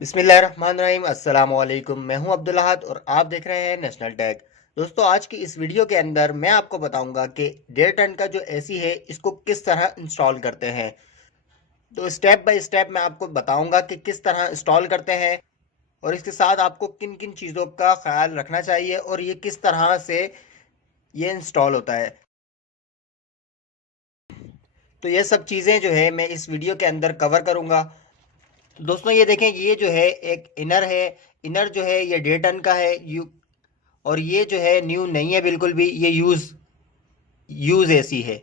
बिस्मिल्लाहिर्रहमानिर्रहीम अस्सलाम वालेकुम। मैं हूं अब्दुल अहद और आप देख रहे हैं नेशनल टेक। दोस्तों, आज की इस वीडियो के अंदर मैं आपको बताऊंगा कि 1.5 टन का जो एसी है इसको किस तरह इंस्टॉल करते हैं। तो स्टेप बाय स्टेप मैं आपको बताऊंगा कि किस तरह इंस्टॉल करते हैं और इसके साथ आपको किन किन चीज़ों का ख्याल रखना चाहिए और ये किस तरह से ये इंस्टॉल होता है। तो ये सब चीज़ें जो है मैं इस वीडियो के अंदर कवर करूंगा। तो दोस्तों, ये देखें, ये जो है एक इनर है। इनर जो है ये 1.5 टन का है। और ये जो है न्यू नहीं है बिल्कुल भी, ये यूज़ यूज़ एसी है।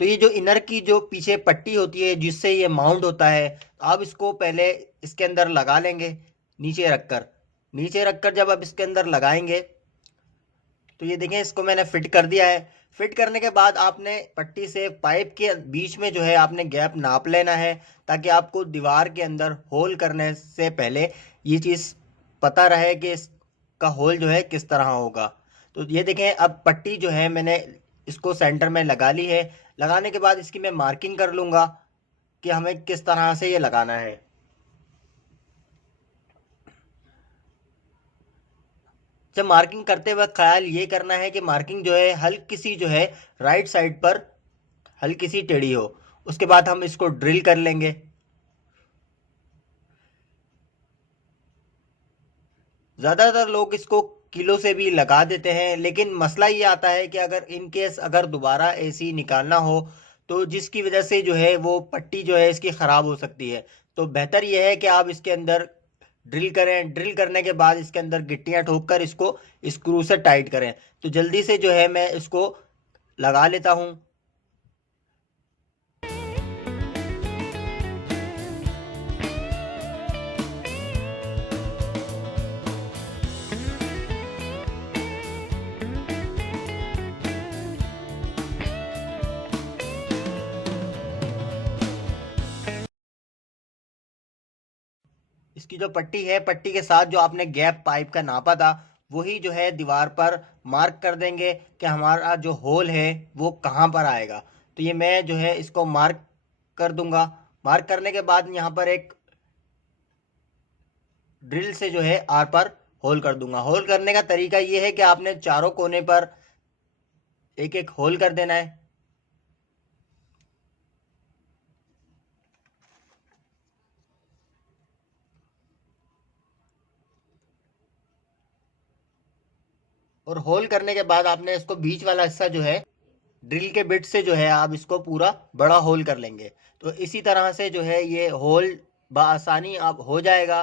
तो ये जो इनर की जो पीछे पट्टी होती है जिससे ये माउंट होता है, तो आप इसको पहले इसके अंदर लगा लेंगे। नीचे रखकर जब आप इसके अंदर लगाएंगे तो ये देखें, इसको मैंने फिट कर दिया है। फिट करने के बाद आपने पट्टी से पाइप के बीच में जो है आपने गैप नाप लेना है, ताकि आपको दीवार के अंदर होल करने से पहले ये चीज़ पता रहे कि इसका होल जो है किस तरह होगा। तो ये देखें, अब पट्टी जो है मैंने इसको सेंटर में लगा ली है। लगाने के बाद इसकी मैं मार्किंग कर लूँगा कि हमें किस तरह से ये लगाना है। जब मार्किंग करते वक्त ख्याल ये करना है कि मार्किंग जो है हल्की सी जो है राइट साइड पर हल्की सी टेढ़ी हो। उसके बाद हम इसको ड्रिल कर लेंगे। ज़्यादातर लोग इसको किलो से भी लगा देते हैं, लेकिन मसला ये आता है कि अगर इन केस अगर दोबारा एसी निकालना हो तो जिसकी वजह से जो है वो पट्टी जो है इसकी ख़राब हो सकती है। तो बेहतर ये है कि आप इसके अंदर ड्रिल करें। ड्रिल करने के बाद इसके अंदर गिट्टियाँ ठोक कर इसको स्क्रू से टाइट करें। तो जल्दी से जो है मैं इसको लगा लेता हूँ। इसकी जो पट्टी है, पट्टी के साथ जो आपने गैप पाइप का नापा था वही जो है दीवार पर मार्क कर देंगे कि हमारा जो होल है वो कहाँ पर आएगा। तो ये मैं जो है इसको मार्क कर दूंगा। मार्क करने के बाद यहाँ पर एक ड्रिल से जो है आर पर होल कर दूंगा। होल करने का तरीका ये है कि आपने चारों कोने पर एक एक होल कर देना है। और होल करने के बाद आपने इसको बीच वाला हिस्सा जो है ड्रिल के बिट से जो है आप इसको पूरा बड़ा होल कर लेंगे। तो इसी तरह से जो है ये होल बआसानी आप हो जाएगा।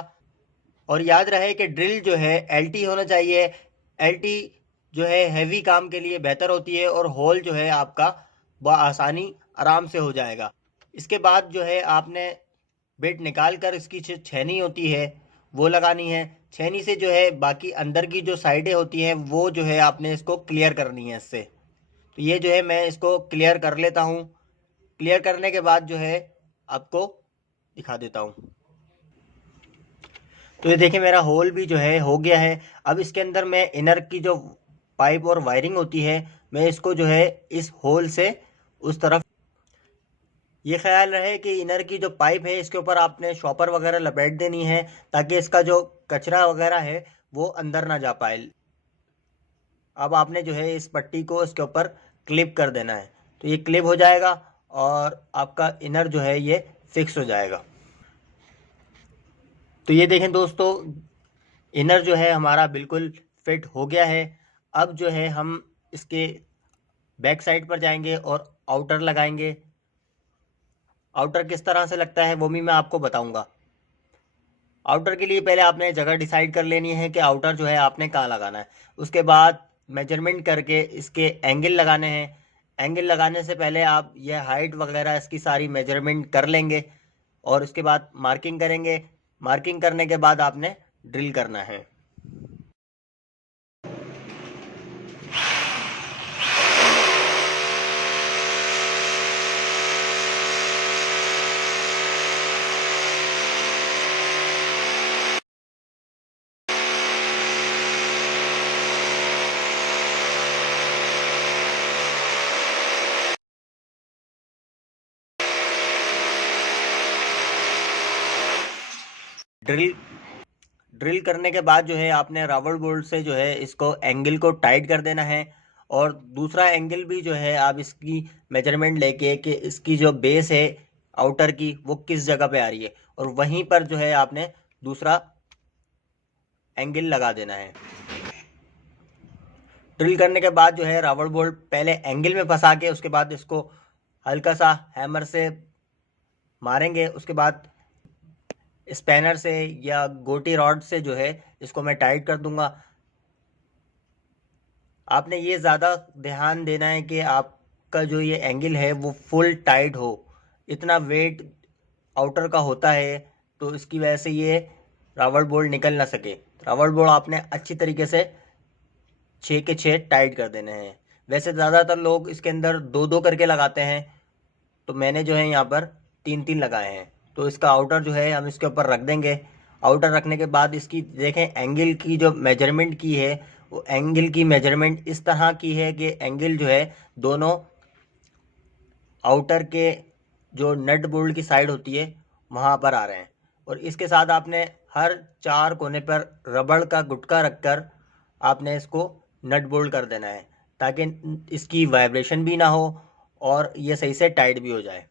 और याद रहे कि ड्रिल जो है एलटी होना चाहिए। एलटी जो है हैवी काम के लिए बेहतर होती है और होल जो है आपका बआसानी आराम से हो जाएगा। इसके बाद जो है आपने बिट निकाल कर इसकी जो छेनी होती है वो लगानी है। छेनी से जो है बाकी अंदर की जो साइडें होती हैं वो जो है आपने इसको क्लियर करनी है इससे। तो ये जो है मैं इसको क्लियर कर लेता हूँ। क्लियर करने के बाद जो है आपको दिखा देता हूँ। तो ये देखिए, मेरा होल भी जो है हो गया है। अब इसके अंदर मैं इनर की जो पाइप और वायरिंग होती है मैं इसको जो है इस होल से उस तरफ, ये ख्याल रहे कि इनर की जो पाइप है इसके ऊपर आपने शॉपर वगैरह लपेट देनी है, ताकि इसका जो कचरा वगैरह है वो अंदर ना जा पाए। अब आपने जो है इस पट्टी को इसके ऊपर क्लिप कर देना है। तो ये क्लिप हो जाएगा और आपका इनर जो है ये फिक्स हो जाएगा। तो ये देखें दोस्तों, इनर जो है हमारा बिल्कुल फिट हो गया है। अब जो है हम इसके बैक साइड पर जाएंगे और आउटर लगाएंगे। आउटर किस तरह से लगता है वो भी मैं आपको बताऊंगा। आउटर के लिए पहले आपने जगह डिसाइड कर लेनी है कि आउटर जो है आपने कहाँ लगाना है। उसके बाद मेजरमेंट करके इसके एंगल लगाने हैं। एंगल लगाने से पहले आप यह हाइट वगैरह इसकी सारी मेजरमेंट कर लेंगे और उसके बाद मार्किंग करेंगे। मार्किंग करने के बाद आपने ड्रिल करना है। ड्रिल करने के बाद जो है आपने रावल बोल्ट से जो है इसको एंगल को टाइट कर देना है। और दूसरा एंगल भी जो है आप इसकी मेजरमेंट लेके कि इसकी जो बेस है आउटर की वो किस जगह पे आ रही है, और वहीं पर जो है आपने दूसरा एंगल लगा देना है। ड्रिल करने के बाद जो है रावल बोल्ट पहले एंगल में फंसा के उसके बाद इसको हल्का सा हैमर से मारेंगे, उसके बाद स्पैनर से या गोटी रॉड से जो है इसको मैं टाइट कर दूंगा। आपने ये ज़्यादा ध्यान देना है कि आपका जो ये एंगल है वो फुल टाइट हो। इतना वेट आउटर का होता है तो इसकी वजह से ये रावल बोल्ट निकल ना सके। रावल बोल्ट आपने अच्छी तरीके से 6 के 6 टाइट कर देने हैं। वैसे ज़्यादातर लोग इसके अंदर 2-2 करके लगाते हैं, तो मैंने जो है यहाँ पर 3-3 लगाए हैं। तो इसका आउटर जो है हम इसके ऊपर रख देंगे। आउटर रखने के बाद इसकी देखें एंगल की जो मेजरमेंट की है वो एंगल की मेजरमेंट इस तरह की है कि एंगल जो है दोनों आउटर के जो नट बोल्ट की साइड होती है वहाँ पर आ रहे हैं। और इसके साथ आपने हर 4 कोने पर रबड़ का गुटका रखकर आपने इसको नट बोल्ट कर देना है ताकि इसकी वाइब्रेशन भी ना हो और ये सही से टाइट भी हो जाए।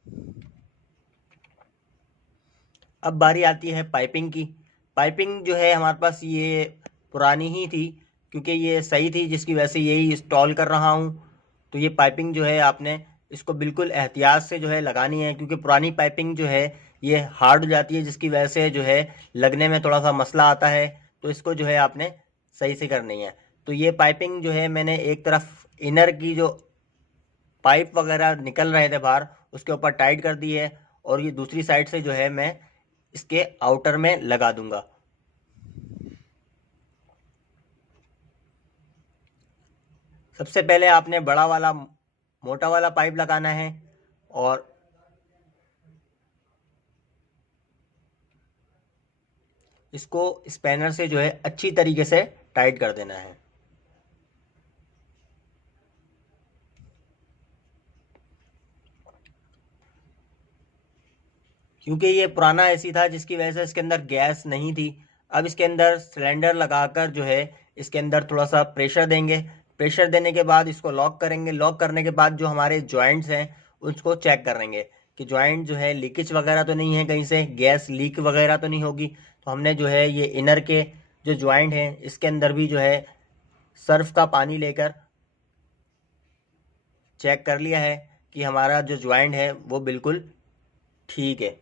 अब बारी आती है पाइपिंग की। पाइपिंग जो है हमारे पास ये पुरानी ही थी क्योंकि ये सही थी, जिसकी वजह से यही इंस्टॉल कर रहा हूँ। तो ये पाइपिंग जो है आपने इसको बिल्कुल एहतियात से जो है लगानी है, क्योंकि पुरानी पाइपिंग जो है ये हार्ड हो जाती है, जिसकी वजह से जो है लगने में थोड़ा सा मसला आता है। तो इसको जो है आपने सही से करनी है। तो ये पाइपिंग जो है मैंने एक तरफ इनर की जो पाइप वगैरह निकल रहे थे बाहर उसके ऊपर टाइट कर दी है, और ये दूसरी साइड से जो है मैं इसके आउटर में लगा दूंगा। सबसे पहले आपने बड़ा वाला मोटा वाला पाइप लगाना है और इसको स्पैनर से जो है अच्छी तरीके से टाइट कर देना है। क्योंकि ये पुराना एसी था जिसकी वजह से इसके अंदर गैस नहीं थी। अब इसके अंदर सिलेंडर लगाकर जो है इसके अंदर थोड़ा सा प्रेशर देंगे। प्रेशर देने के बाद इसको लॉक करेंगे। लॉक करने के बाद जो हमारे जॉइंट्स हैं उसको चेक करेंगे कि जॉइंट जो है लीकेज वगैरह तो नहीं है, कहीं से गैस लीक वगैरह तो नहीं होगी। तो हमने जो है ये इनर के जो जॉइंट हैं इसके अंदर भी जो है सर्फ का पानी लेकर चेक कर लिया है कि हमारा जो जॉइंट है वो बिल्कुल ठीक है।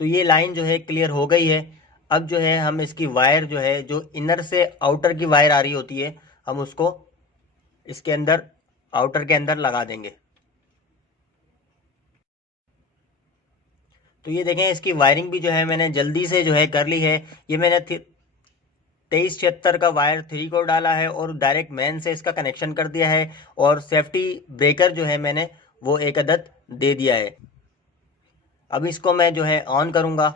तो ये लाइन जो है क्लियर हो गई है। अब जो है हम इसकी वायर जो है जो इनर से आउटर की वायर आ रही होती है हम उसको इसके अंदर आउटर के अंदर लगा देंगे। तो ये देखें इसकी वायरिंग भी जो है मैंने जल्दी से जो है कर ली है। ये मैंने 2376 का वायर 3 को डाला है और डायरेक्ट मेन से इसका कनेक्शन कर दिया है, और सेफ्टी ब्रेकर जो है मैंने वो एक अदद दे दिया है। अब इसको मैं जो है ऑन करूँगा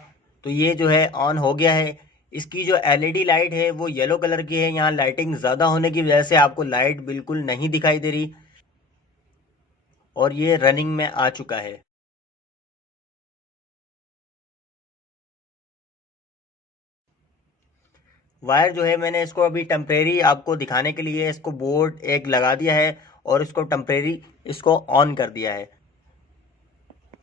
तो ये जो है ऑन हो गया है। इसकी जो एलईडी लाइट है वो येलो कलर की है। यहाँ लाइटिंग ज़्यादा होने की वजह से आपको लाइट बिल्कुल नहीं दिखाई दे रही, और ये रनिंग में आ चुका है। वायर जो है मैंने इसको अभी टेम्परेरी आपको दिखाने के लिए इसको बोर्ड एक लगा दिया है और इसको टेम्परेरी इसको ऑन कर दिया है।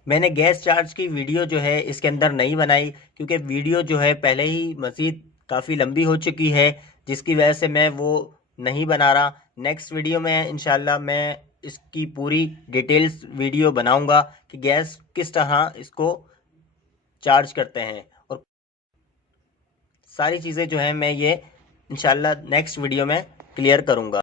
मैंने गैस चार्ज की वीडियो जो है इसके अंदर नहीं बनाई क्योंकि वीडियो जो है पहले ही मज़ीद काफ़ी लंबी हो चुकी है, जिसकी वजह से मैं वो नहीं बना रहा। नेक्स्ट वीडियो में इंशाल्लाह मैं इसकी पूरी डिटेल्स वीडियो बनाऊंगा कि गैस किस तरह इसको चार्ज करते हैं, और सारी चीज़ें जो है मैं ये इंशाल्लाह नेक्स्ट वीडियो में क्लियर करूंगा।